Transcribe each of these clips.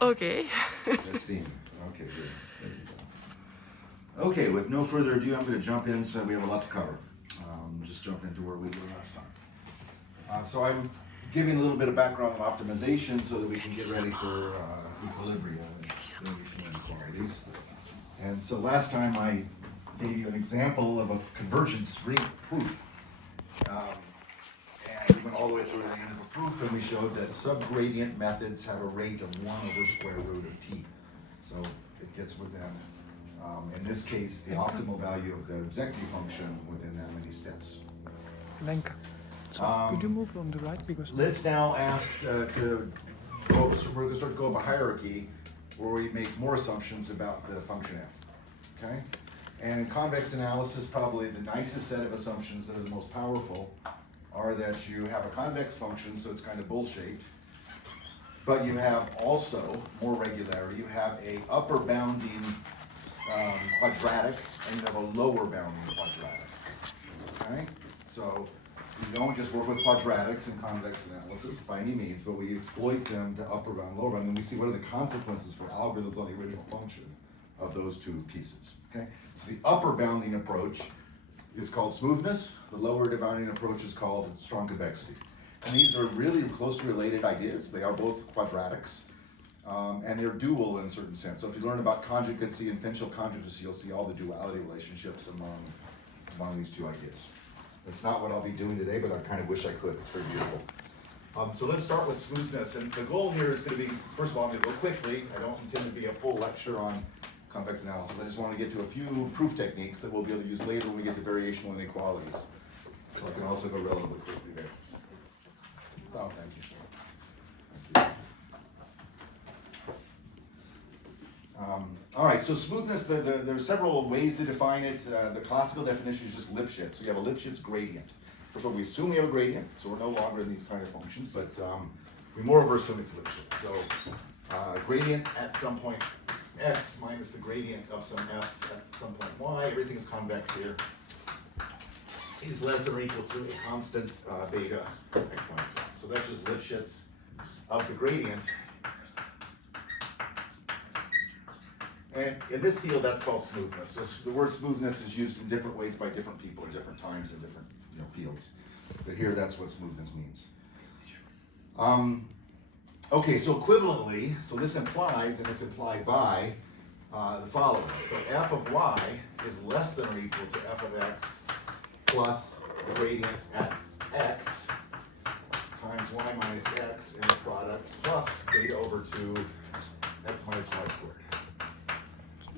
Okay. Justine. Okay, good. There you go. Okay, with no further ado, I'm going to jump in so we have a lot to cover. Just jump into where we were last time. So I'm giving a little bit of background on optimization so that we can get ready for equilibrium and distribution inequalities. And so last time I gave you an example of a convergence ring proof. And we went all the way through to the end of the proof, and we showed that subgradient methods have a rate of 1 over square root of t. So it gets within, in this case, the optimal value of the objective function within that many steps. Lenk. So could you move on the right because Let's now ask to go, so we're going to start to go up a hierarchy where we make more assumptions about the function f. Okay? And in convex analysis, probably the nicest set of assumptions that are the most powerful are that you have a convex function, so it's kind of bowl-shaped, but you have also more regularity. You have a upper bounding quadratic, and you have a lower bounding quadratic. Okay? So we don't just work with quadratics in convex analysis by any means, but we exploit them to upper bound, lower bound, and we see what are the consequences for algorithms on the original function of those two pieces. Okay? So the upper bounding approach is called smoothness. The lower bounding approach is called strong convexity. And these are really closely related ideas. They are both quadratics, and they're dual in a certain sense. So if you learn about conjugacy and Finchel conjugacy, you'll see all the duality relationships among these two ideas. That's not what I'll be doing today, but I kind of wish I could. It's very beautiful. So let's start with smoothness. And the goal here is going to be, first of all, I'm going to go quickly. I don't intend to be a full lecture on convex analysis. I just want to get to a few proof techniques that we'll be able to use later when we get to variational inequalities. So I can also go relatively quickly there. Oh, thank you. All right, so smoothness, there are several ways to define it. The classical definition is just Lipschitz. So you have a Lipschitz gradient. First of all, we assume we have a gradient, so we're no longer in these kind of functions, but we moreover assume it's Lipschitz. So gradient at some point x minus the gradient of some f at some point y, everything is convex here, is less than or equal to a constant beta x minus 1. So that's just Lipschitz of the gradient. And in this field, that's called smoothness. So the word smoothness is used in different ways by different people at different times in different fields. But here, that's what smoothness means. Okay, so equivalently, so this implies, and it's implied by, the following. So f of y is less than or equal to f of x plus the gradient at x times y minus x in the product plus beta over 2 x minus y squared.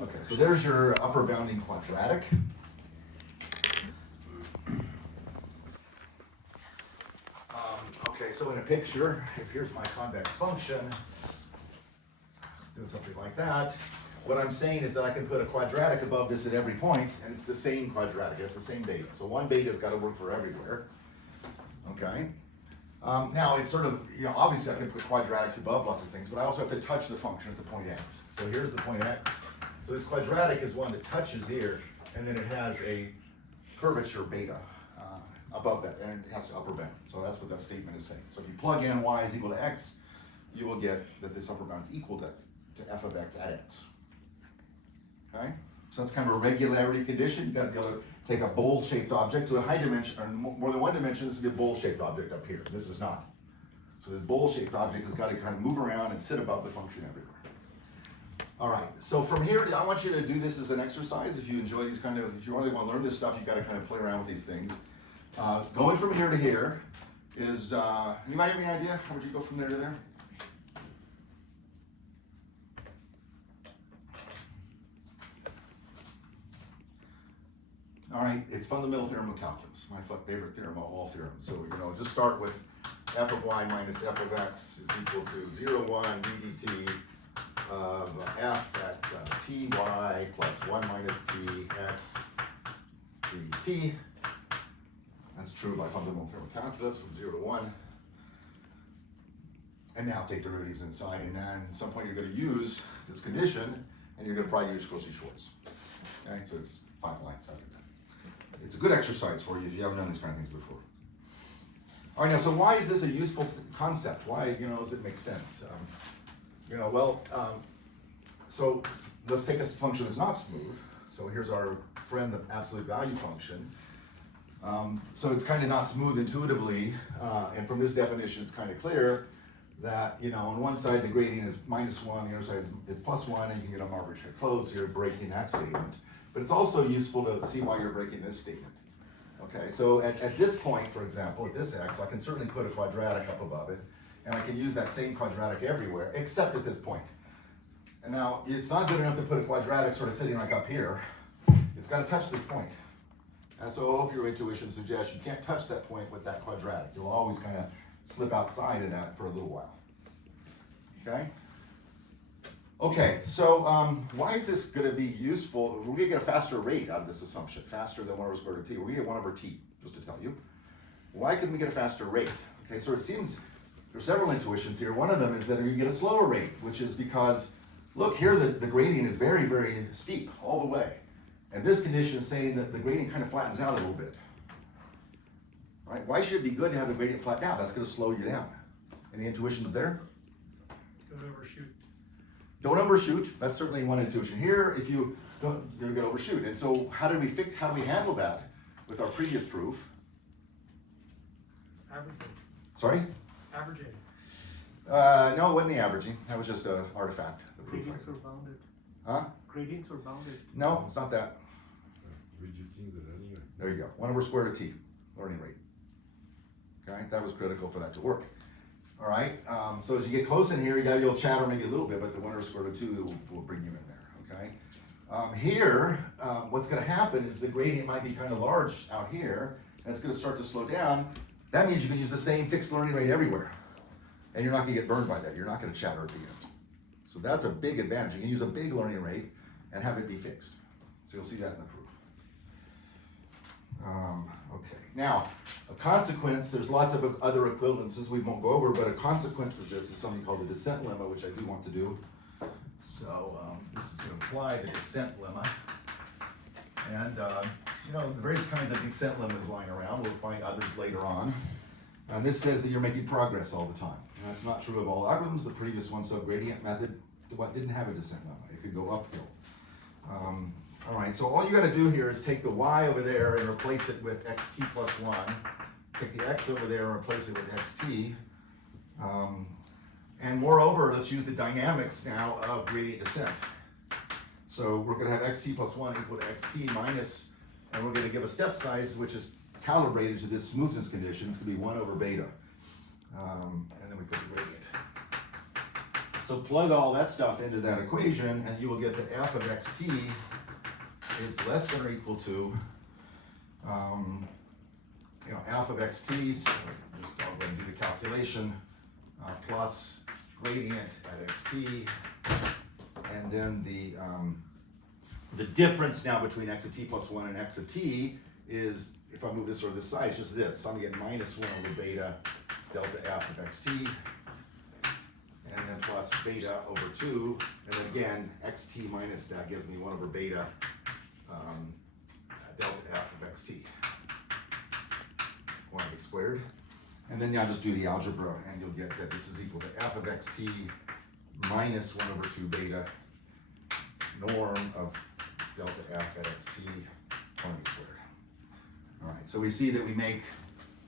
Okay, so there's your upper bounding quadratic. Okay, so in a picture, if here's my convex function, doing something like that, what I'm saying is that I can put a quadratic above this at every point, and it's the same quadratic, it's the same beta. So one beta's got to work for everywhere. Okay. Now it's sort of, obviously I can put quadratics above lots of things, but I also have to touch the function at the point x. So here's the point x. So this quadratic is one that touches here, and then it has a curvature beta above that, and it has to upper bound. So that's what that statement is saying. So if you plug in y is equal to x, you will get that this upper bound is equal to f of x at x. Okay? So that's kind of a regularity condition. You've got to be able to take a bowl-shaped object to a high dimension, or more than one dimension. This would be a bowl-shaped object up here. This is not. So this bowl-shaped object has got to kind of move around and sit above the function everywhere. All right, so from here, I want you to do this as an exercise. If you enjoy these if you really want to learn this stuff, you've got to kind of play around with these things. Going from here to here is, anybody have any idea how would you go from there to there? All right, it's fundamental theorem of calculus, my favorite theorem of all theorems. So, just start with f of y minus f of x is equal to 0, 1 ddt of f at ty plus 1 minus t x dt. That's true by fundamental theorem of calculus from 0 to 1. And now take derivatives inside, and then at some point you're going to use this condition, and you're going to probably use Cauchy-Schwarz. Okay, so it's 5 lines after that. It's a good exercise for you if you haven't done these kind of things before. All right, now, so why is this a useful concept? Why, does it make sense? So let's take a function that's not smooth. So here's our friend, the absolute value function. So it's kind of not smooth intuitively, and from this definition, it's kind of clear that, on one side the gradient is -1, the other side is +1, and you can get an arbitrary close, so you're breaking that statement. But it's also useful to see why you're breaking this statement. Okay, so at this point, for example, at this x, I can certainly put a quadratic up above it, and I can use that same quadratic everywhere, except at this point. And now, it's not good enough to put a quadratic sort of sitting like up here. It's got to touch this point. And so I hope your intuition suggests you can't touch that point with that quadratic. You'll always kind of slip outside of that for a little while. Okay? Okay, so why is this going to be useful? We're going to get a faster rate out of this assumption, faster than 1 over square root of t. We're going to get 1 over t, just to tell you. Why can we get a faster rate? Okay, so it seems there are several intuitions here. One of them is that you get a slower rate, which is because, look, here the gradient is very, very steep all the way. And this condition is saying that the gradient kind of flattens out a little bit. Right? Why should it be good to have the gradient flatten out? That's going to slow you down. Any intuitions there? Don't overshoot. Don't overshoot. That's certainly one intuition. Here, if you don't, you're going to overshoot. And so how do we handle that with our previous proof? Averaging. Sorry? Averaging. No, it wasn't the averaging. That was just an artifact. The proof. Gradients were bounded. Huh? Gradients were bounded. No, it's not that. Reducing the learning rate. There you go. 1 over square root of t, learning rate. Okay, that was critical for that to work. All right, so as you get close in here, yeah, you'll chatter maybe a little bit, but the 1 over square root of 2 will bring you in there, okay? Here, what's gonna happen is the gradient might be kind of large out here, and it's gonna start to slow down. That means you can use the same fixed learning rate everywhere, and you're not gonna get burned by that. You're not gonna chatter at the end. So that's a big advantage. You can use a big learning rate and have it be fixed. So you'll see that in the proof. Okay, now, a consequence, there's lots of other equivalences we won't go over, but a consequence of this is something called the descent lemma, which I do want to do. So this is going to apply the descent lemma. And, the various kinds of descent lemmas lying around, we'll find others later on. And this says that you're making progress all the time. And that's not true of all algorithms. The previous one, subgradient method, didn't have a descent lemma. It could go uphill. All right, so all you got to do here is take the y over there and replace it with xt plus 1. Take the x over there and replace it with xt. And moreover, let's use the dynamics now of gradient descent. So we're going to have xt plus 1 equal to xt minus, and we're going to give a step size which is calibrated to this smoothness condition. It's going to be 1 over beta. And then we put the gradient. So plug all that stuff into that equation, and you will get that f of xt is less than or equal to, alpha of xt, so just I'll go and do the calculation, plus gradient at xt, and then the difference now between x of t plus 1 and x of t is, if I move this over this side, it's just this. So I'm going to get minus 1 over beta delta f of xt, and then plus beta over 2, and then again, xt minus that gives me 1 over beta delta f of xt, quantity squared. And then now just do the algebra, and you'll get that this is equal to f of xt minus 1 over 2 beta norm of delta f at xt quantity squared. All right, so we see that we make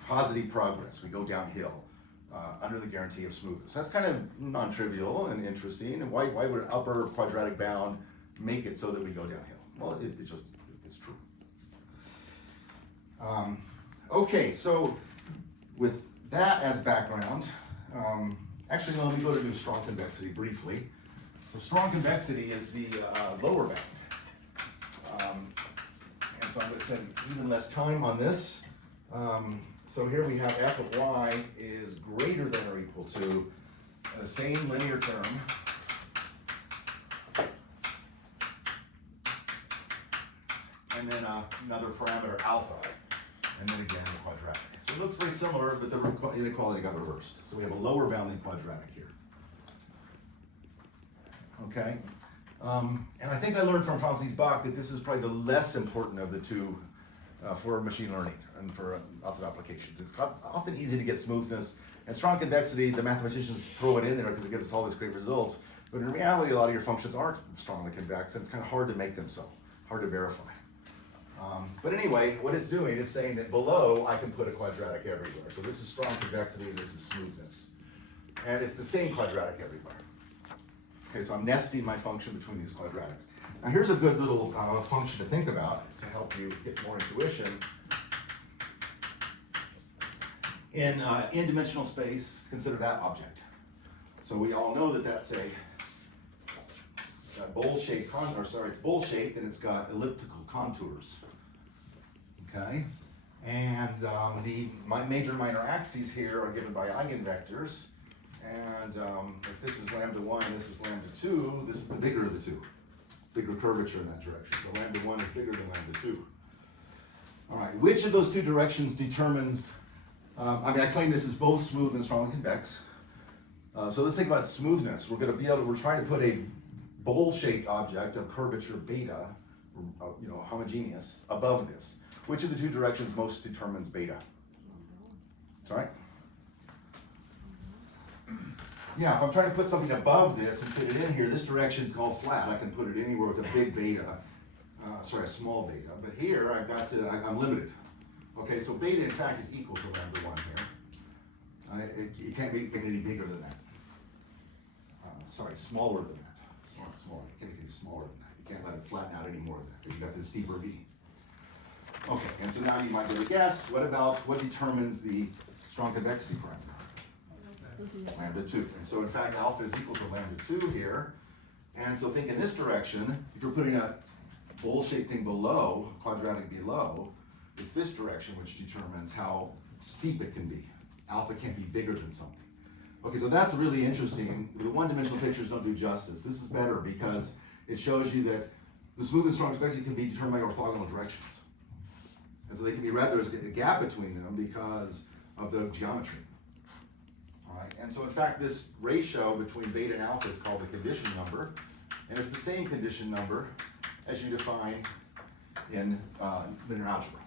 positive progress. We go downhill under the guarantee of smoothness. That's kind of non-trivial and interesting. And why would an upper quadratic bound make it so that we go downhill? Well, it's true. Okay, so with that as background, actually, let me go to do strong convexity briefly. So strong convexity is the lower bound. And so I'm going to spend even less time on this. So here we have f of y is greater than or equal to the same linear term and then another parameter alpha, and then again the quadratic. So it looks very similar, but the inequality got reversed. So we have a lower bounding quadratic here. Okay, and I think I learned from Francis Bach that this is probably the less important of the two for machine learning and for lots of applications. It's often easy to get smoothness, and strong convexity, the mathematicians throw it in there because it gives us all these great results. But in reality, a lot of your functions aren't strongly convex, and it's kind of hard to make them so, hard to verify. But anyway, what it's doing is saying that below, I can put a quadratic everywhere. So this is strong convexity, and this is smoothness. And it's the same quadratic everywhere. Okay, so I'm nesting my function between these quadratics. Now here's a good little function to think about to help you get more intuition. In n-dimensional space, consider that object. So we all know that that's it's got bowl-shaped it's bowl-shaped and it's got elliptical contours. Okay, and the major and minor axes here are given by eigenvectors. And if this is lambda 1, this is lambda 2, this is the bigger of the two. Bigger curvature in that direction. So lambda 1 is bigger than lambda 2. All right, which of those two directions determines, I claim this is both smooth and strongly convex. So let's think about smoothness. We're trying to put a bowl-shaped object of curvature beta, homogeneous, above this. Which of the two directions most determines beta? All right? Yeah, if I'm trying to put something above this and fit it in here, this direction's all flat. I can put it anywhere with a big beta, a small beta. But here, I'm limited. Okay, so beta in fact is equal to lambda 1 here. It can't be any bigger than that. Smaller than that. Smaller. It can't be smaller than that. You can't let it flatten out any more than that because you've got this steeper V. Okay, and so now you might be able to guess, what determines the strong convexity parameter? Lambda 2. And so in fact, alpha is equal to lambda 2 here. And so think in this direction, if you're putting a bowl-shaped thing below, quadratic below, it's this direction which determines how steep it can be. Alpha can't be bigger than something. Okay, so that's really interesting. The one-dimensional pictures don't do justice. This is better because it shows you that the smooth and strong convexity can be determined by orthogonal directions. And so they can be there's a gap between them because of the geometry. All right, and so in fact, this ratio between beta and alpha is called the condition number, and it's the same condition number as you define in linear algebra.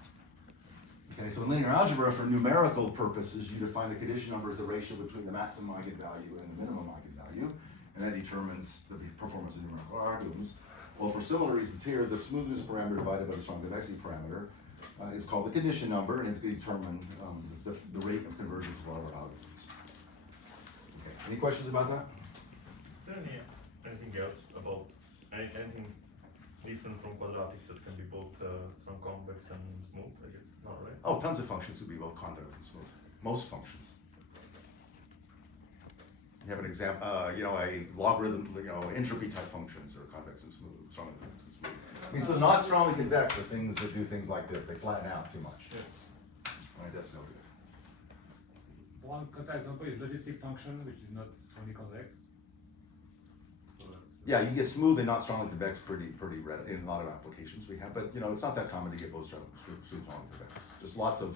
Okay, so in linear algebra, for numerical purposes, you define the condition number as the ratio between the maximum eigenvalue and the minimum eigenvalue, and that determines the performance of numerical algorithms. Well, for similar reasons here, the smoothness parameter divided by the strong convexity parameter is called the condition number, and it's going to determine the rate of convergence of all our algorithms. Okay, any questions about that? Is there anything else about anything different from quadratics that can be both strong convex and smooth? I guess not, right? Oh, tons of functions would be both convex and smooth. Most functions. You have an example, a logarithm, entropy type functions are convex and smooth, strongly convex and smooth. I mean, so not strongly convex are things that do things like this. They flatten out too much. Yeah. Right, that's no good. One example is logistic function, which is not strongly convex. Yeah, you can get smooth and not strongly convex pretty rare in a lot of applications we have, but it's not that common to get both strongly convex. Just lots of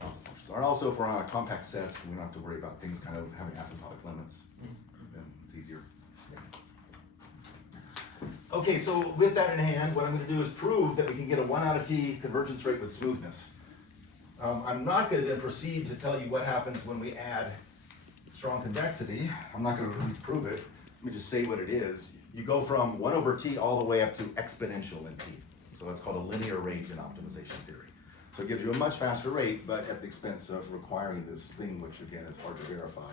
functions. And also, if we're on a compact set, we don't have to worry about things kind of having asymptotic limits. Then it's easier. Yeah. Okay, so with that in hand, what I'm going to do is prove that we can get a 1 out of t convergence rate with smoothness. I'm not going to then proceed to tell you what happens when we add strong convexity. I'm not going to really prove it. Let me just say what it is. You go from 1 over t all the way up to exponential in t. So that's called a linear rate in optimization theory. So it gives you a much faster rate, but at the expense of requiring this thing, which again is hard to verify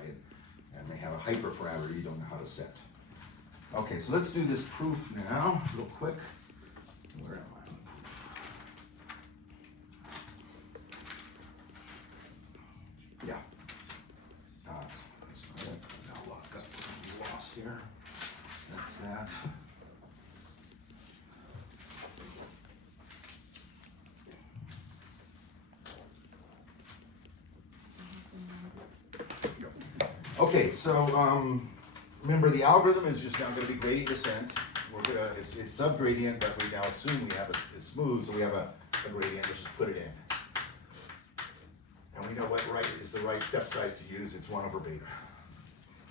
and may have a hyperparameter you don't know how to set. Okay, so let's do this proof now, real quick. Where am I on the proof? Yeah. Let's try it. Now I've got lost here. That's that. Okay, so remember the algorithm is just now going to be gradient descent. It's subgradient, but we now assume we have it's smooth, so we have a gradient. Let's just put it in. And we know what is the right step size to use. It's 1 over beta.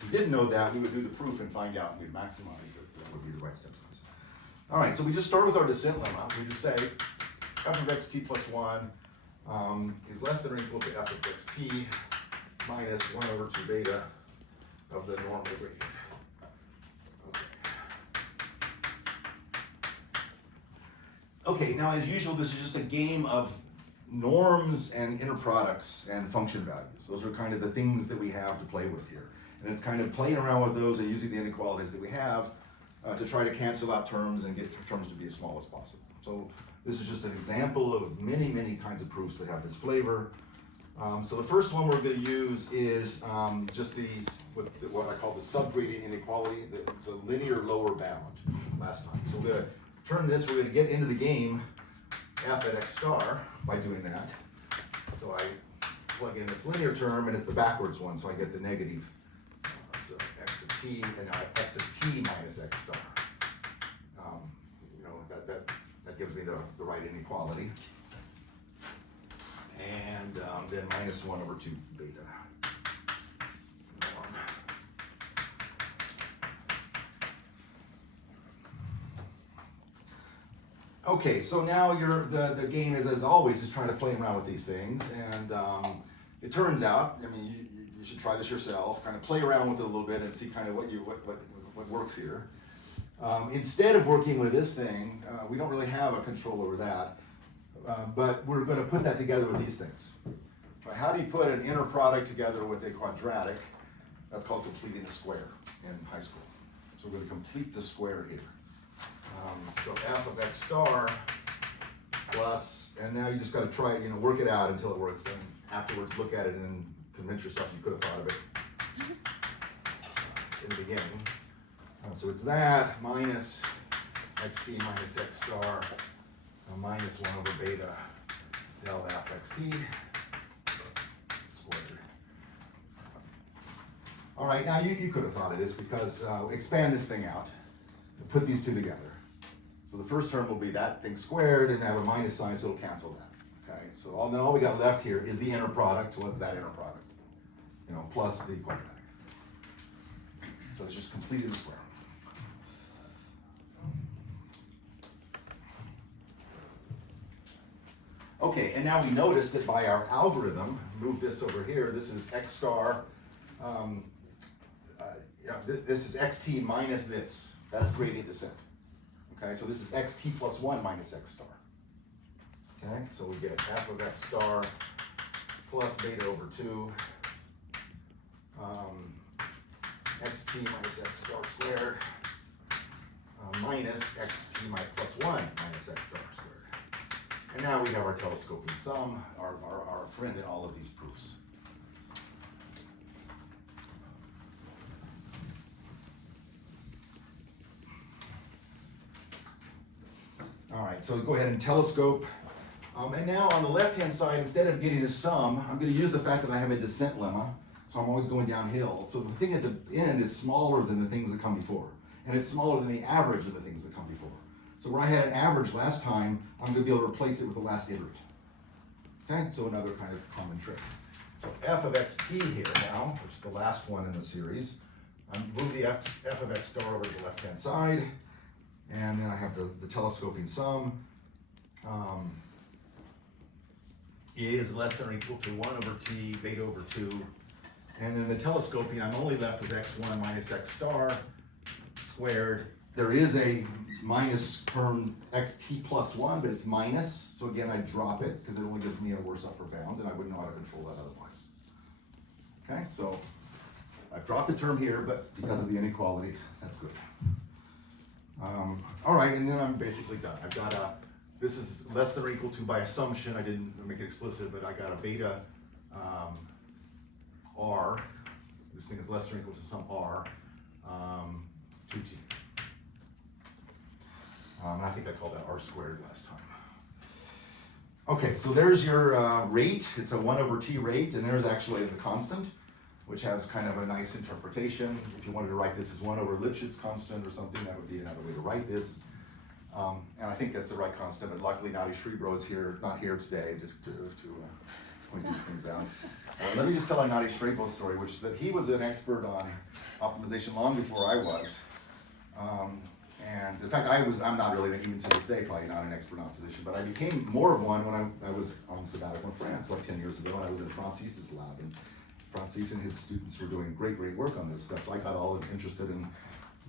If we didn't know that, we would do the proof and find out, and we'd maximize that would be the right step size. All right, so we just start with our descent lemma. We just say f of x t plus 1 is less than or equal to f of x t minus 1 over 2 beta of the normal gradient. Okay, now as usual, this is just a game of norms and inner products and function values. Those are kind of the things that we have to play with here. And it's kind of playing around with those and using the inequalities that we have to try to cancel out terms and get terms to be as small as possible. So this is just an example of many, many kinds of proofs that have this flavor. So the first one we're going to use is just what I call the subgradient inequality, the linear lower bound last time. So we're going to turn this, we're going to get into the game f at x star by doing that. So I plug in this linear term and it's the backwards one, so I get the negative. So x of t, and now x of t minus x star. That gives me the right inequality. And then minus 1 over 2 beta. Okay, so now the game is, as always, is trying to play around with these things, and it turns out, I mean, you should try this yourself, kind of play around with it a little bit and see kind of what works here. Instead of working with this thing, we don't really have a control over that, but we're going to put that together with these things. Right, how do you put an inner product together with a quadratic? That's called completing a square in high school. So we're going to complete the square here. So f of x star plus, and now you just got to try it, work it out until it works, and afterwards look at it and then convince yourself you could have thought of it in the beginning. So it's that minus xt minus x star minus 1 over beta del f xt squared. All right, now you could have thought of this because expand this thing out and put these two together. So the first term will be that thing squared and have a minus sign, so it'll cancel that. Okay, so then all we got left here is the inner product. What's that inner product? Plus the quadratic. So it's just completed the square. Okay, and now we notice that by our algorithm, move this over here, this is x star, this is xt minus this. That's gradient descent. Okay, so this is xt plus 1 minus x star. Okay, so we get f of x star plus beta over 2 xt minus x star squared minus xt plus 1 minus x star squared. And now we have our telescoping sum, our friend in all of these proofs. All right, so go ahead and telescope. And now on the left-hand side, instead of getting a sum, I'm going to use the fact that I have a descent lemma, so I'm always going downhill. So the thing at the end is smaller than the things that come before, and it's smaller than the average of the things that come before. So where I had an average last time, I'm going to be able to replace it with the last iterate. Okay, so another kind of common trick. So f of xt here now, which is the last one in the series, move the f of x star over to the left-hand side. And then I have the telescoping sum is less than or equal to 1 over t beta over 2. And then the telescoping, I'm only left with x1 minus x star squared. There is a minus term xt plus 1, but it's minus. So again, I drop it because it only gives me a worse upper bound, and I wouldn't know how to control that otherwise. Okay, so I've dropped the term here, but because of the inequality, that's good. All right, and then I'm basically done. I've got this is less than or equal to by assumption. I didn't make it explicit, but I got a beta r. This thing is less than or equal to some r, 2t. I think I called that r squared last time. Okay, so there's your rate. It's a 1 over t rate, and there's actually the constant, which has kind of a nice interpretation. If you wanted to write this as 1 over Lipschitz constant or something, that would be another way to write this. And I think that's the right constant, but luckily Nadi Shribro is not here today to point these things out. Let me just tell a Nadi Shribro story, which is that he was an expert on optimization long before I was. And in fact, I'm not really, even to this day, probably not an expert on optimization, but I became more of one when I was on sabbatical in France like 10 years ago, and I was in Francis's lab. And Francis and his students were doing great work on this stuff, so I got all interested and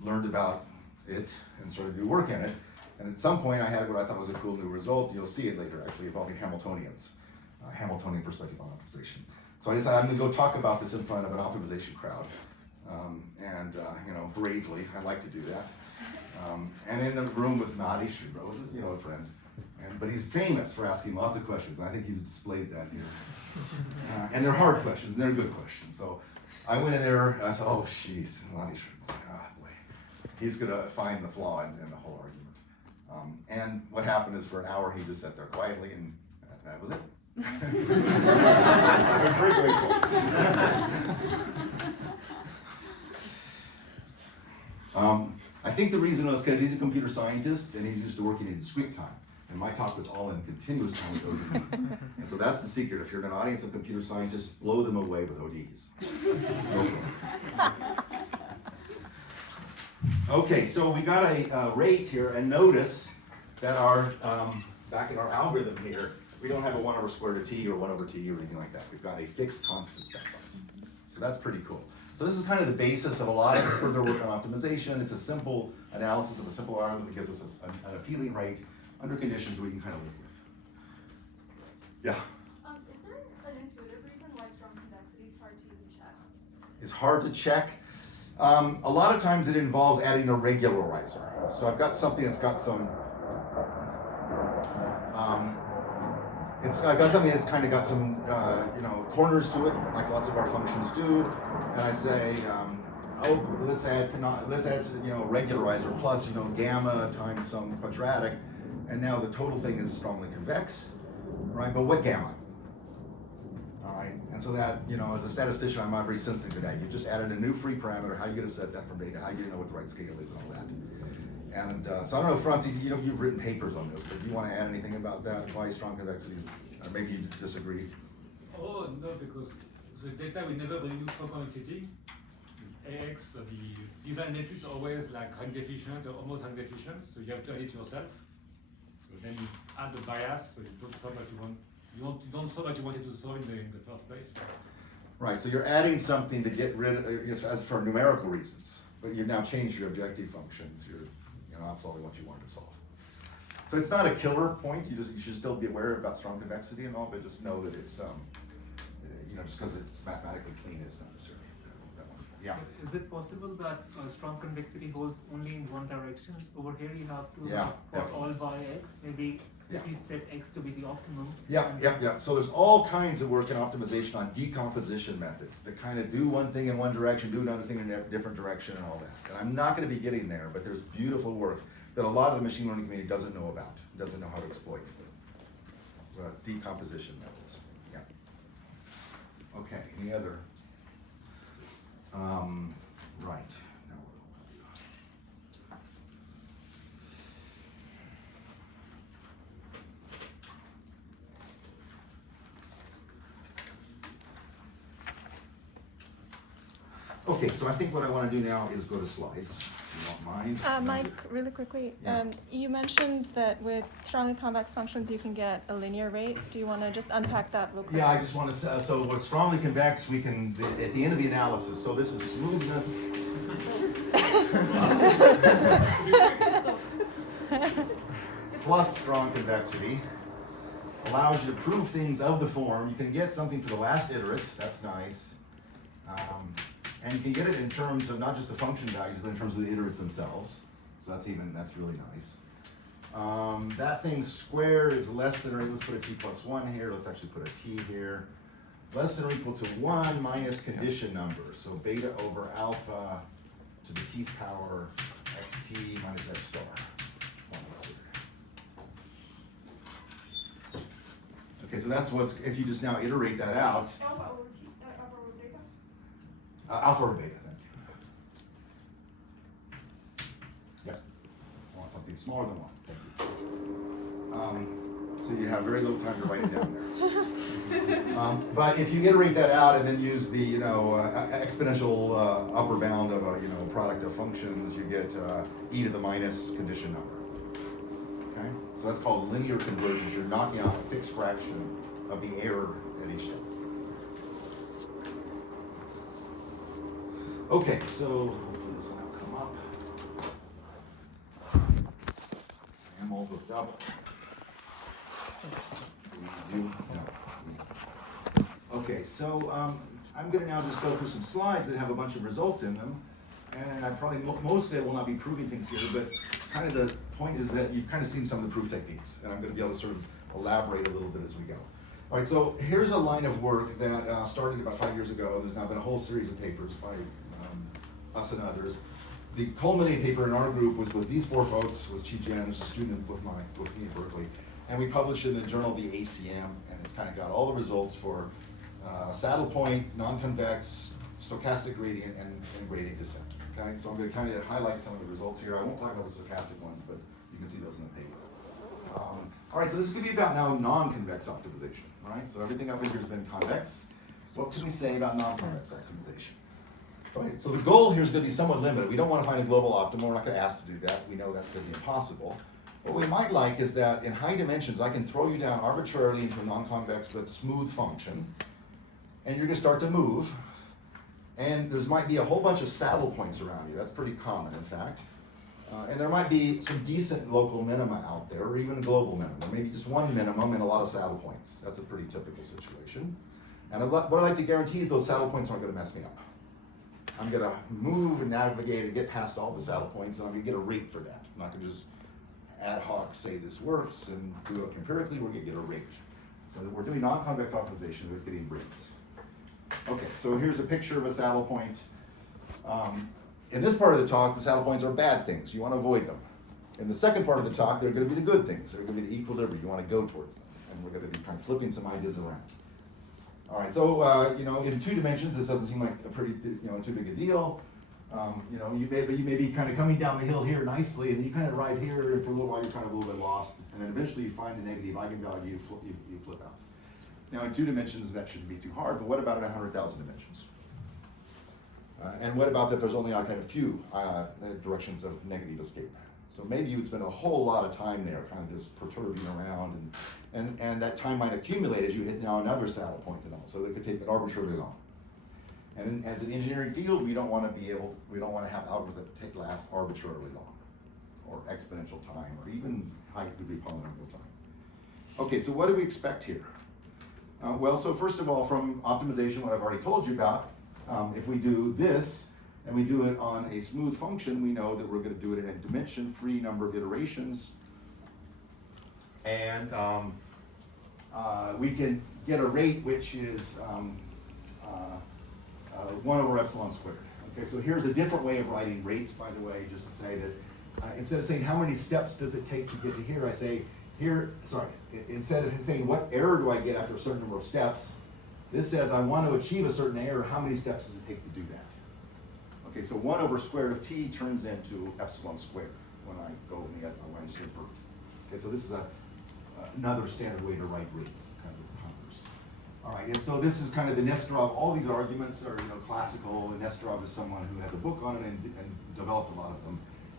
learned about it and started to do work in it. And at some point I had what I thought was a cool new result. You'll see it later actually involving Hamiltonians, Hamiltonian perspective on optimization. So I decided I'm gonna go talk about this in front of an optimization crowd. You know, bravely, I like to do that. And in the room was Nadi Shubro, was, you know, a friend. But he's famous for asking lots of questions. I think he's displayed that here. And they're hard questions, and they're good questions. So I went in there, and I said, oh, jeez, Nadi Shubro. I was like, oh, boy. He's gonna find the flaw in the whole argument. And what happened is for an hour, he just sat there quietly, and that was it. I was very grateful. I think the reason was because he's a computer scientist and he's used to working in discrete time. And my talk was all in continuous time with ODEs. And so that's the secret. If you're in an audience of computer scientists, blow them away with ODEs. Okay, so we got a rate here, and notice that our, back in our algorithm here, we don't have a 1/square root of t or 1/t or anything like that. We've got a fixed constant step size. So that's pretty cool. So this is kind of the basis of a lot of further work on optimization. It's a simple analysis of a simple algorithm that gives us an appealing rate under conditions we can kind of live with. Yeah? Is there an intuitive reason why strong convexity is hard to even check? It's hard to check. A lot of times it involves adding a regularizer. So I've got something that's got some, I've got something that's kind of got some, you know, corners to it, like lots of our functions do. And I say, oh, let's add, you know, regularizer plus, you know, gamma times some quadratic, and now the total thing is strongly convex, right? But what gamma? All right, and so that, you know, as a statistician, I'm not very sensitive to that. You just added a new free parameter. How are you going to set that from data? How are you going to know what the right scale is and all that? And so I don't know, Franzi, you know, you've written papers on this, but do you want to add anything about that? Why strong convexity is, or maybe you disagree? Oh, no, because the data will never bring you strong convexity. AX, the design metrics are always like rank deficient or almost rank deficient, so you have to add it yourself. So then you add the bias, so you don't solve what you want. You don't solve what you wanted to solve in the first place. Right, so you're adding something to get rid of, as for numerical reasons, but you've now changed your objective functions. You're not solving what you wanted to solve. So it's not a killer point. You should still be aware about strong convexity and all, but just know that it's you know, just because it's mathematically clean is not necessarily that wonderful. Yeah. Is it possible that strong convexity holds only in one direction? Over here you have to Yeah, for definitely. all by x, maybe Yeah. if we set x to be the optimum. Yeah. So there's all kinds of work in optimization on decomposition methods that kind of do one thing in one direction, do another thing in a different direction and all that. And I'm not going to be getting there, but there's beautiful work that a lot of the machine learning community doesn't know about, doesn't know how to exploit. Decomposition methods, yeah. Okay, any other? Right. Now what do I want to do? Okay, so I think what I want to do now is go to slides, if you don't mind. Mike, really quickly, Yeah. you mentioned that with strongly convex functions you can get a linear rate. Do you want to just unpack that real quick? Yeah, I just want to say, so with strongly convex, we can, at the end of the analysis, so this is smoothness. Plus strong convexity allows you to prove things of the form. You can get something for the last iterate, that's nice. And you can get it in terms of not just the function values, but in terms of the iterates themselves. So that's really nice. That thing squared is less than or let's put a t plus 1 here. Let's actually put a t here. Less than or equal to 1 minus condition number. So beta over alpha to the tth power xt minus x star. Okay, so that's what's, if you just now iterate that out. Alpha over beta? Alpha or beta, thank you. Yeah, I want something smaller than 1, thank you. So you have very little time to write it down there. But if you iterate that out and then use the, exponential upper bound of a, product of functions, you get e to the minus condition number. Okay, so that's called linear convergence. You're knocking off a fixed fraction of the error at each step. Okay, so hopefully this will now come up. double. You? No. Okay, so I'm going to now just go through some slides that have a bunch of results in them. And I probably, mostly I will not be proving things here, but kind of the point is that you've kind of seen some of the proof techniques. And I'm going to be able to sort of elaborate a little bit as we go. All right, so here's a line of work that started about 5 years ago. There's now been a whole series of papers by us and others. The culminating paper in our group was with these 4 folks, with Chi Jen, who's a student with me at Berkeley. And we published it in the journal, the ACM, and it's kind of got all the results for saddle point, non-convex, stochastic gradient, and gradient descent. Okay, so I'm going to kind of highlight some of the results here. I won't talk about the stochastic ones, but you can see those in the paper. All right, so this is going to be about now non-convex optimization. Right, so everything up here has been convex. What can we say about non-convex optimization? Right, so the goal here is going to be somewhat limited. We don't want to find a global optimum. We're not going to ask to do that. We know that's going to be impossible. What we might like is that in high dimensions, I can throw you down arbitrarily into a non-convex but smooth function, and you're going to start to move. And there might be a whole bunch of saddle points around you. That's pretty common, in fact. And there might be some decent local minima out there, or even a global minimum. There may be just one minimum and a lot of saddle points. That's a pretty typical situation. And what I like to guarantee is those saddle points aren't going to mess me up. I'm going to move and navigate and get past all the saddle points, and I'm going to get a rate for that. I'm not going to just ad hoc say this works and do it empirically. We're going to get a rate. So we're doing non-convex optimization with getting rates. Okay, so here's a picture of a saddle point. In this part of the talk, the saddle points are bad things. You want to avoid them. In the second part of the talk, they're going to be the good things. They're going to be the equilibrium. You want to go towards them. And we're going to be kind of flipping some ideas around. All right, so, in 2 dimensions, this doesn't seem like a pretty, too big a deal. You may be kind of coming down the hill here nicely, and then you kind of arrive here, and for a little while, you're kind of a little bit lost. And then eventually, you find the negative eigenvalue, you flip out. Now, in 2 dimensions, that shouldn't be too hard, but what about in 100,000 dimensions? And what about that there's only kind of few directions of negative escape? So maybe you would spend a whole lot of time there, kind of just perturbing around, and that time might accumulate as you hit now another saddle point and all. So it could take it arbitrarily long. And as an engineering field, we don't want to have algorithms that last arbitrarily long, or exponential time, or even high degree polynomial time. Okay, so what do we expect here? Well, so first of all, from optimization, what I've already told you about, if we do this, and we do it on a smooth function, we know that we're going to do it in a dimension-free number of iterations. And we can get a rate which is 1 over epsilon squared. Okay, so here's a different way of writing rates, by the way, just to say that instead of saying how many steps does it take to get to here, I say instead of saying what error do I get after a certain number of steps, this says I want to achieve a certain error, how many steps does it take to do that? Okay, so 1 over square root of t turns into epsilon squared when I go in the other, when I just invert. Okay, so this is another standard way to write rates, kind of converse. All right, and so this is kind of the Nesterov, all these arguments are classical, and Nesterov is someone who has a book on it and developed a lot of them.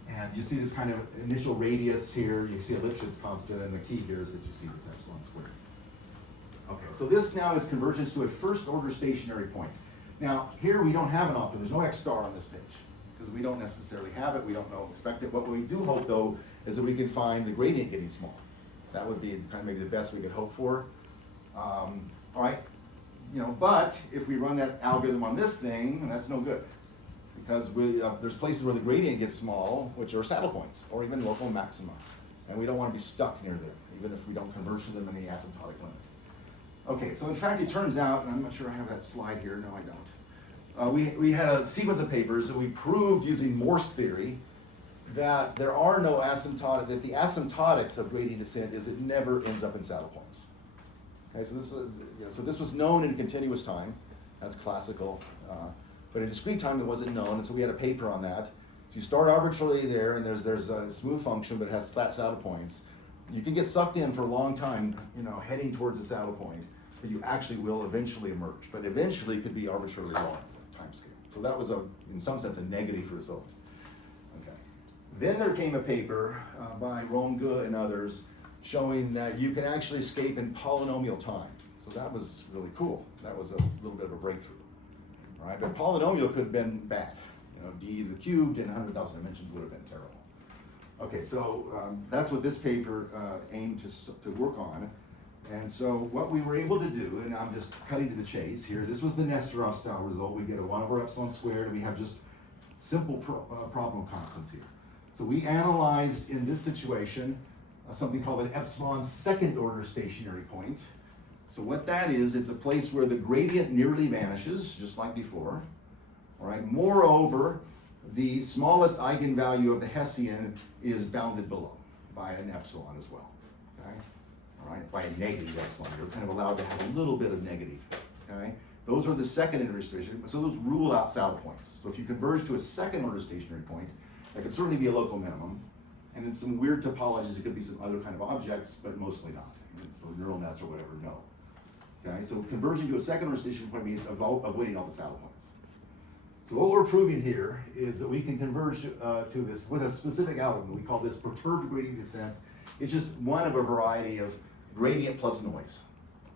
And you see this kind of initial radius here, you see a Lipschitz constant, and the key here is that you see this epsilon squared. Okay, so this now is convergence to a first order stationary point. Now, here we don't have an optimum, there's no x star on this page, because we don't necessarily have it, we don't expect it. What we do hope, though, is that we can find the gradient getting small. That would be kind of maybe the best we could hope for. All right, but if we run that algorithm on this thing, that's no good. Because there's places where the gradient gets small, which are saddle points, or even local maxima. And we don't want to be stuck near there, even if we don't converge to them in the asymptotic limit. Okay, so in fact it turns out, and I'm not sure I have that slide here, no I don't. We had a sequence of papers that we proved using Morse theory that there are no asymptotic, that the asymptotics of gradient descent is it never ends up in saddle points. Okay, so this was known in continuous time, that's classical. But in discrete time, it wasn't known, and so we had a paper on that. So you start arbitrarily there, and there's a smooth function, but it has flat saddle points. You can get sucked in for a long time, heading towards the saddle point, but you actually will eventually emerge. But eventually could be arbitrarily long time scale. So that was, in some sense, a negative result. Okay. Then there came a paper by Ronge and others showing that you can actually escape in polynomial time. So that was really cool. That was a little bit of a breakthrough. Right, but polynomial could have been bad. D to the cubed in 100,000 dimensions would have been terrible. Okay, so that's what this paper aimed to work on. And so what we were able to do, and I'm just cutting to the chase here, this was the Nesterov style result. We get a 1 over epsilon squared, and we have just simple problem constants here. So we analyzed in this situation something called an epsilon second order stationary point. So what that is, it's a place where the gradient nearly vanishes, just like before. All right. Moreover, the smallest eigenvalue of the Hessian is bounded below by an epsilon as well. Okay. All right, by a negative epsilon. You're kind of allowed to have a little bit of negative. Okay. Those are the second order stationary. So those rule out saddle points. So if you converge to a second order stationary point, that could certainly be a local minimum. And in some weird topologies, it could be some other kind of objects, but mostly not. For neural nets or whatever, no. Okay, so converging to a second order stationary point means avoiding all the saddle points. So what we're proving here is that we can converge to this with a specific algorithm. We call this perturbed gradient descent. It's just one of a variety of gradient plus noise.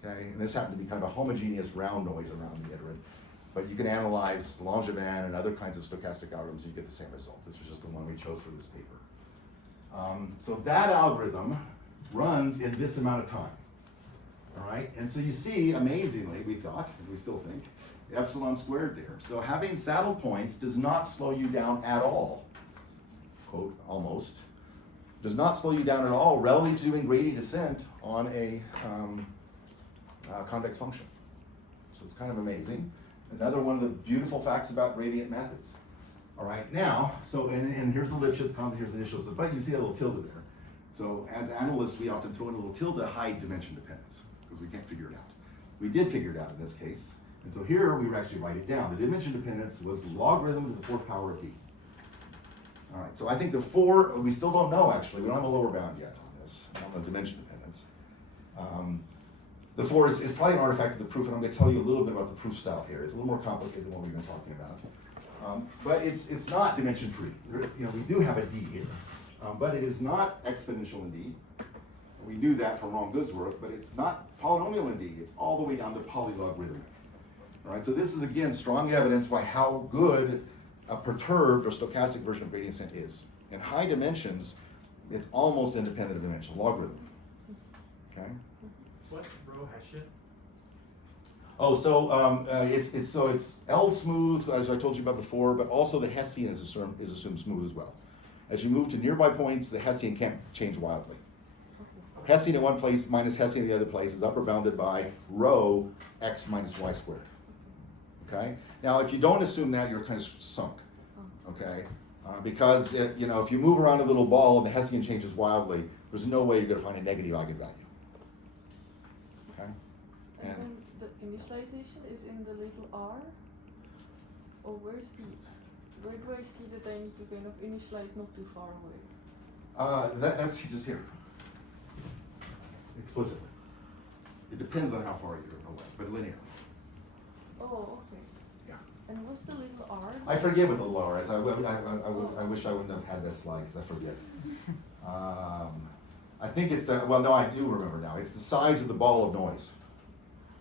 Okay, and this happened to be kind of a homogeneous round noise around the iterate. But you can analyze Langevin and other kinds of stochastic algorithms and you get the same result. This was just the one we chose for this paper. So that algorithm runs in this amount of time. All right, and so you see, amazingly, we thought, and we still think, epsilon squared there. So having saddle points does not slow you down at all, quote, almost, does not slow you down at all relative to doing gradient descent on a convex function. So it's kind of amazing. Another one of the beautiful facts about gradient methods. All right, now, so, and here's the Lipschitz constant, here's the initials, but you see a little tilde there. So as analysts, we often throw in a little tilde to hide dimension dependence, because we can't figure it out. We did figure it out in this case, and so here we actually write it down. The dimension dependence was logarithm to the 4th power of b. All right, so I think the 4, we still don't know actually, we don't have a lower bound yet on this, on the dimension dependence. The 4 is probably an artifact of the proof, and I'm going to tell you a little bit about the proof style here. It's a little more complicated than what we've been talking about. But it's not dimension free. You know, we do have a d here, but it is not exponential in d. We knew that from Ron Good's work, but it's not polynomial in d. It's all the way down to polylogarithmic. All right, so this is again strong evidence by how good a perturbed or stochastic version of gradient descent is. In high dimensions, it's almost independent of dimension, logarithm. Okay. What row Hessian? Oh, so it's L smooth, as I told you about before, but also the Hessian is assumed smooth as well. As you move to nearby points, the Hessian can't change wildly. Hessian in one place minus Hessian in the other place is upper bounded by rho x minus y squared. Okay. Now, if you don't assume that, you're kind of sunk. Okay. Because you know, if you move around a little ball and the Hessian changes wildly, there's no way you're going to find a negative eigenvalue. Okay. And then the initialization is in the little r? Or where do I see that I need to kind of initialize not too far away? That's just here. Explicitly. It depends on how far you're away, but linear. Oh, okay. Yeah. And what's the little r? I forget what the little r is. I wish I wouldn't have had this slide because I forget. I think it's the, well, no, I do remember now. It's the size of the ball of noise.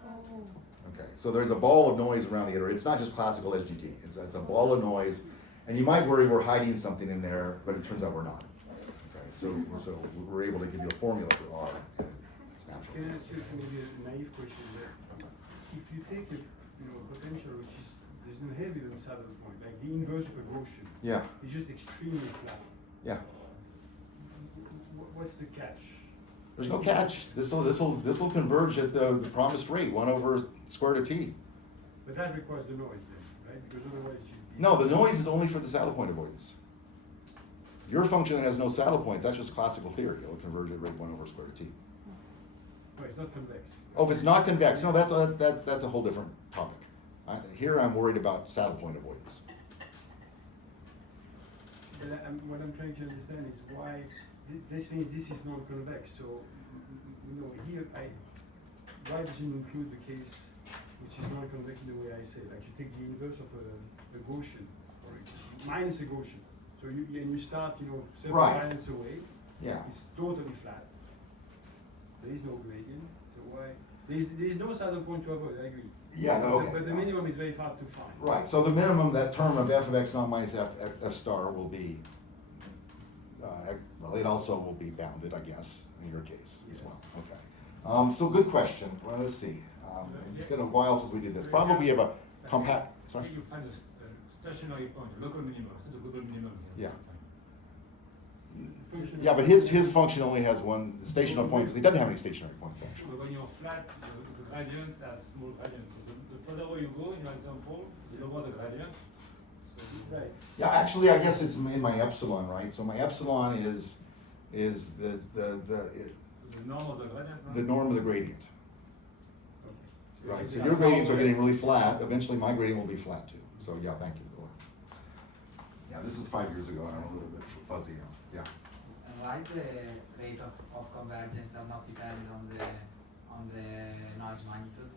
Oh. Okay, so there's a ball of noise around the iterator. It's not just classical SGT. It's a ball of noise, and you might worry we're hiding something in there, but it turns out we're not. Okay, so we're able to give you a formula for R. And it's natural. Can I ask you maybe a naive question there? If you take a potential which is there's no heavier than saddle point, like the inverse of a Gaussian, Yeah. it's just extremely flat. Yeah. What's the catch? There's no catch. This will converge at the promised rate, 1 over square root of t. But that requires the noise then, right? Because otherwise you. No, the noise is only for the saddle point avoidance. Your function that has no saddle points, that's just classical theory. It'll converge at rate 1 over square root of t. No, it's not convex. Oh, if it's not convex, no, that's a whole different topic. Here I'm worried about saddle point avoidance. But what I'm trying to understand is why this means this is non-convex. So here why does it include the case which is non-convex in the way I say? Like you take the inverse of a Gaussian, or minus a Gaussian. So you start several Right. lines away. Yeah. It's totally flat. There is no gradient. So why there is no saddle point to avoid? I agree. Yeah. Okay. But the minimum is very hard to find. Right. So the minimum, that term of f of x naught minus f star will be well, it also will be bounded, I guess, in your case as well. Okay. So good question. Well, let's see. It's been a while since we did this. Probably we have a compact. Sorry. Here you find a stationary point, a local minimum, so the global minimum here. Yeah. Yeah, but his function only has one stationary point. He doesn't have any stationary points actually. But when you're flat, the gradient has small gradient. So the further away you go in your example, the lower the gradient. So Right. Yeah, actually, I guess it's in my epsilon, right? So my epsilon is the norm of the gradient. No? the norm of the gradient, Okay. right? So Yeah. your gradients are getting really flat. Eventually, my gradient will be flat too. So yeah, thank you. Yeah, this is 5 years ago, and I'm a little bit fuzzy. Yeah. And why the rate of convergence does not depend on the noise magnitude?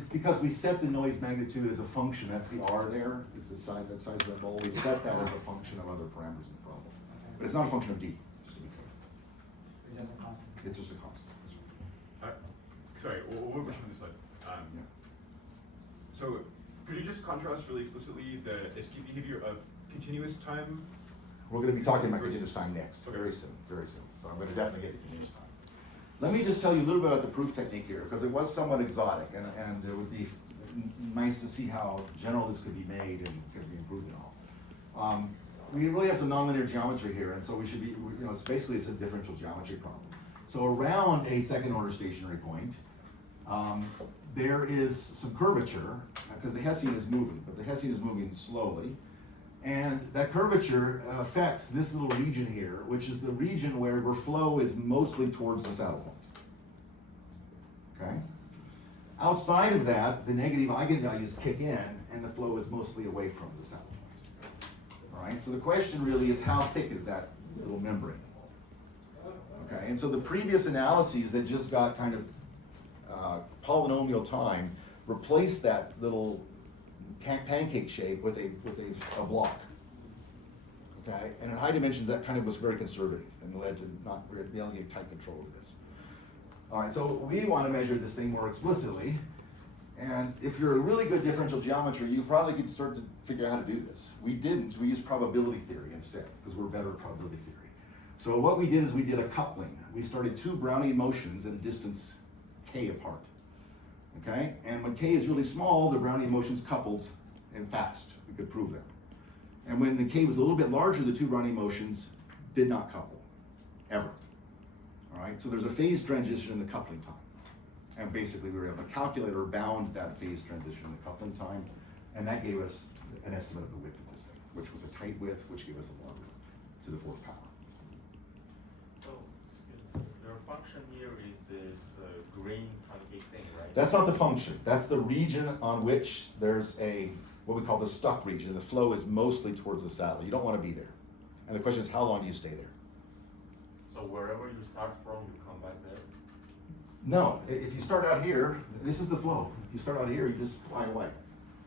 It's because we set the noise magnitude as a function. That's the R there. It's the side that size of the bowl. We set that as a function of other parameters in the problem, but it's not a function of D. Just to be clear, It's just a constant. it's just a constant. That's right. Sorry, one question on this side. Yeah. So, could you just contrast really explicitly the escape behavior of continuous time? We're going to be talking about versus- continuous time next, Okay. very soon, very soon. So I'm going to definitely get to continuous time. Let me just tell you a little bit about the proof technique here, because it was somewhat exotic, and it would be nice to see how general this could be made and could be improved and all. We really have some nonlinear geometry here, and so we should be, it's basically it's a differential geometry problem. So around a second order stationary point, there is some curvature, because the Hessian is moving, but the Hessian is moving slowly. And that curvature affects this little region here, which is the region where flow is mostly towards the saddle point. Okay? Outside of that, the negative eigenvalues kick in, and the flow is mostly away from the saddle point. All right, so the question really is, how thick is that little membrane? Okay, and so the previous analyses that just got kind of polynomial time replaced that little pancake shape with a block. Okay, and in high dimensions that kind of was very conservative and led to not really getting tight control over this. All right, so we want to measure this thing more explicitly, and if you're a really good differential geometry, you probably could start to figure out how to do this. We didn't. We used probability theory instead because we're better at probability theory. So what we did is we did a coupling. We started two Brownian motions at a distance k apart. Okay, and when k is really small, the Brownian motions coupled and fast. We could prove that. And when the k was a little bit larger, the two Brownian motions did not couple, ever. All right, so there's a phase transition in the coupling time. And basically we were able to calculate or bound that phase transition in the coupling time, and that gave us an estimate of the width of this thing, which was a tight width, which gave us a log to the fourth power. So your function here is this green pancake thing, right? That's not the function. That's the region on which there's what we call the stuck region. The flow is mostly towards the saddle. You don't want to be there. And the question is, how long do you stay there? So wherever you start from, you come back there? No, if you start out here, this is the flow. If you start out here, you just fly away.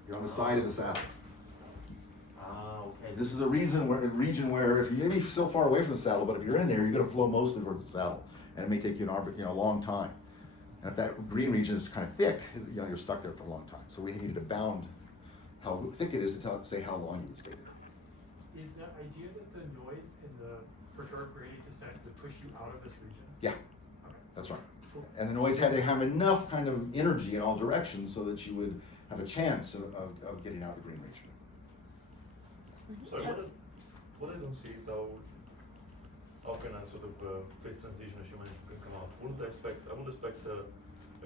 You're on the side of the saddle. Ah, okay. This is a region where if you may be so far away from the saddle, but if you're in there, you're going to flow mostly towards the saddle, and it may take you a long time. And if that green region is kind of thick, you're stuck there for a long time. So we needed to bound how thick it is to say how long you would stay there. Is the idea that the noise in the perturbed gradient descent to push you out of this region? Yeah, Okay. that's right. Cool. And the noise had to have enough kind of energy in all directions so that you would have a chance of getting out of the green region. So what I don't see is how can a sort of phase transition, as you mentioned, can come out. I would expect a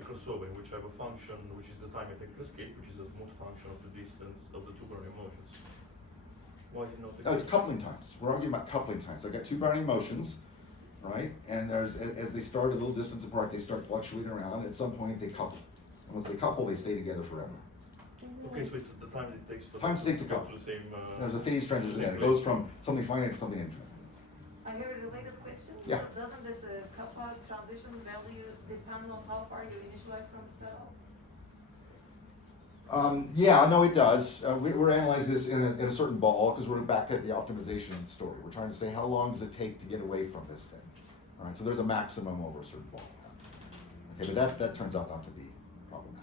crossover in which I have a function which is the time I take to escape, which is a smooth function of the distance of the two Brownian motions. Why is it not the No, it's case? coupling times. We're arguing about coupling times. I've got two Brownian motions, right? And as they start a little distance apart, they start fluctuating around. At some point, they couple. And once they couple, they stay together forever. Okay, so it's the time it takes to Times take to come couple. to the same. There's a phase transition there. It same goes place. from something finite to something infinite. I have a related question. Yeah. Doesn't this coupled transition value depend on how far you initialize from the saddle? Yeah, no, it does. We're analyzing this in a certain ball because we're back at the optimization story. We're trying to say how long does it take to get away from this thing. All right, so there's a maximum over a certain ball. Okay, but that turns out not to be problematic.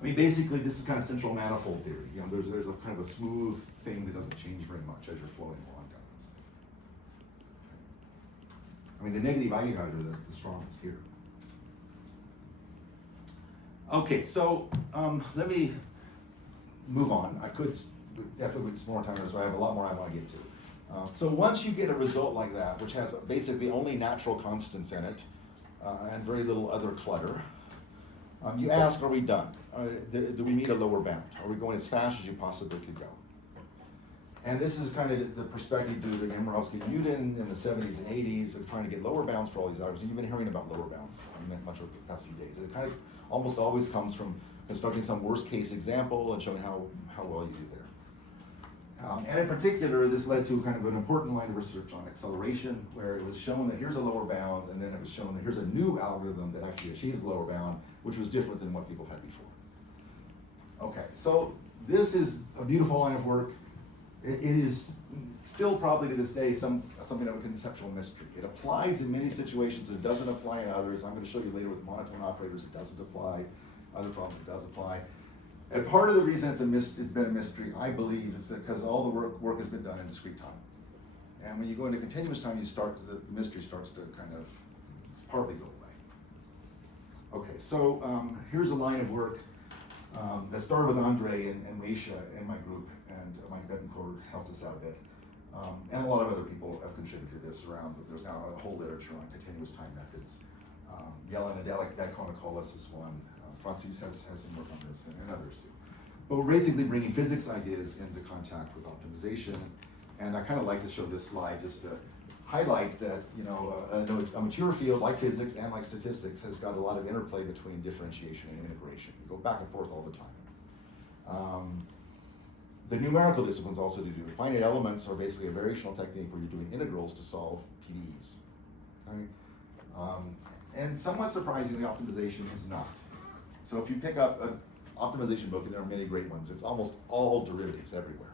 I mean, basically, this is kind of central manifold theory. You know, there's a kind of a smooth thing that doesn't change very much as you're flowing along down this thing. I mean, the negative eigenvalue is the strongest here. Okay, so let me move on. I could definitely spend more time on this, but I have a lot more I want to get to. So once you get a result like that, which has basically only natural constants in it, and very little other clutter, you ask, are we done? Do we meet a lower bound? Are we going as fast as you possibly could go? And this is kind of the perspective due to Micheal Jordan in the 70s and 80s of trying to get lower bounds for all these algorithms. And you've been hearing about lower bounds much of the past few days. And it kind of almost always comes from constructing some worst case example and showing how well you do there. And in particular, this led to kind of an important line of research on acceleration, where it was shown that here's a lower bound, and then it was shown that here's a new algorithm that actually achieves the lower bound, which was different than what people had before. Okay, so this is a beautiful line of work. It is still probably to this day something of a conceptual mystery. It applies in many situations, it doesn't apply in others. I'm going to show you later with monotone operators it doesn't apply. Other problems it does apply. And part of the reason it's been a mystery, I believe, is that because all the work has been done in discrete time. And when you go into continuous time, the mystery starts to kind of partly go away. Okay, so here's a line of work that started with Andre and Weisha in my group, and Mike Betancourt helped us out a bit. And a lot of other people have contributed to this around, there's now a whole literature on continuous time methods. Yellen and Dichronocolis is one. Francis has some work on this, and others do. But we're basically bringing physics ideas into contact with optimization, and I kind of like to show this slide just to highlight that, you know, a mature field like physics and like statistics has got a lot of interplay between differentiation and integration. You go back and forth all the time. The numerical disciplines also do. Finite elements are basically a variational technique where you're doing integrals to solve PDEs. Okay? And somewhat surprisingly, optimization is not. So if you pick up an optimization book, and there are many great ones, it's almost all derivatives everywhere,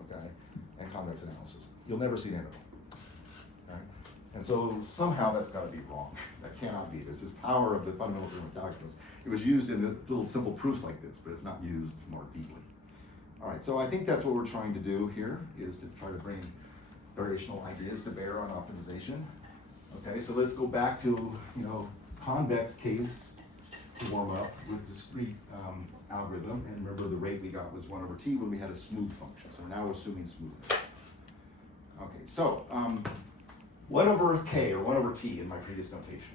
okay, and convex analysis. You'll never see an interval, okay? And so somehow that's got to be wrong. That cannot be. There's this power of the fundamental theorem of calculus. It was used in the little simple proofs like this, but it's not used more deeply. All right, so I think that's what we're trying to do here, is to try to bring variational ideas to bear on optimization. Okay, so let's go back to, you know, convex case to warm up with discrete algorithm, and remember the rate we got was 1/t when we had a smooth function, so now we're assuming smoothness. Okay, so 1/k or 1/t in my previous notation.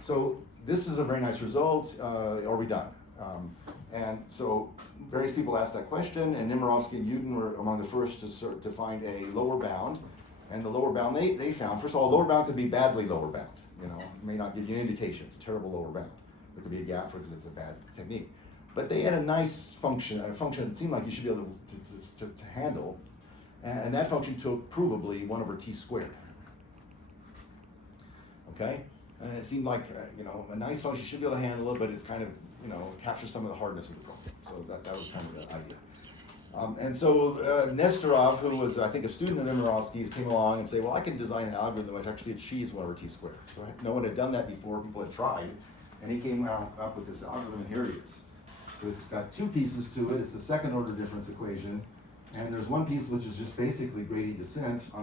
So this is a very nice result. Are we done? And so various people asked that question, and Nemirovsky and Jordan were among the first to find a lower bound. And the lower bound they found, first of all, lower bound could be badly lower bound. You know, it may not give you an indication. It's a terrible lower bound. There could be a gap because it's a bad technique. But they had a nice function, a function that seemed like you should be able to handle. And that function took provably 1/t squared. Okay? And it seemed like, you know, a nice function, you should be able to handle it, but it's kind of, you know, captures some of the hardness of the problem. So that was kind of the idea. And so Nesterov, who was, I think, a student of Nemirovsky's, came along and said, well, I can design an algorithm which actually achieves 1/t squared. So no one had done that before, people had tried. And he came up with this algorithm, and here it is. So it's got two pieces to it. It's a second order difference equation. And there's one piece which is just basically gradient descent on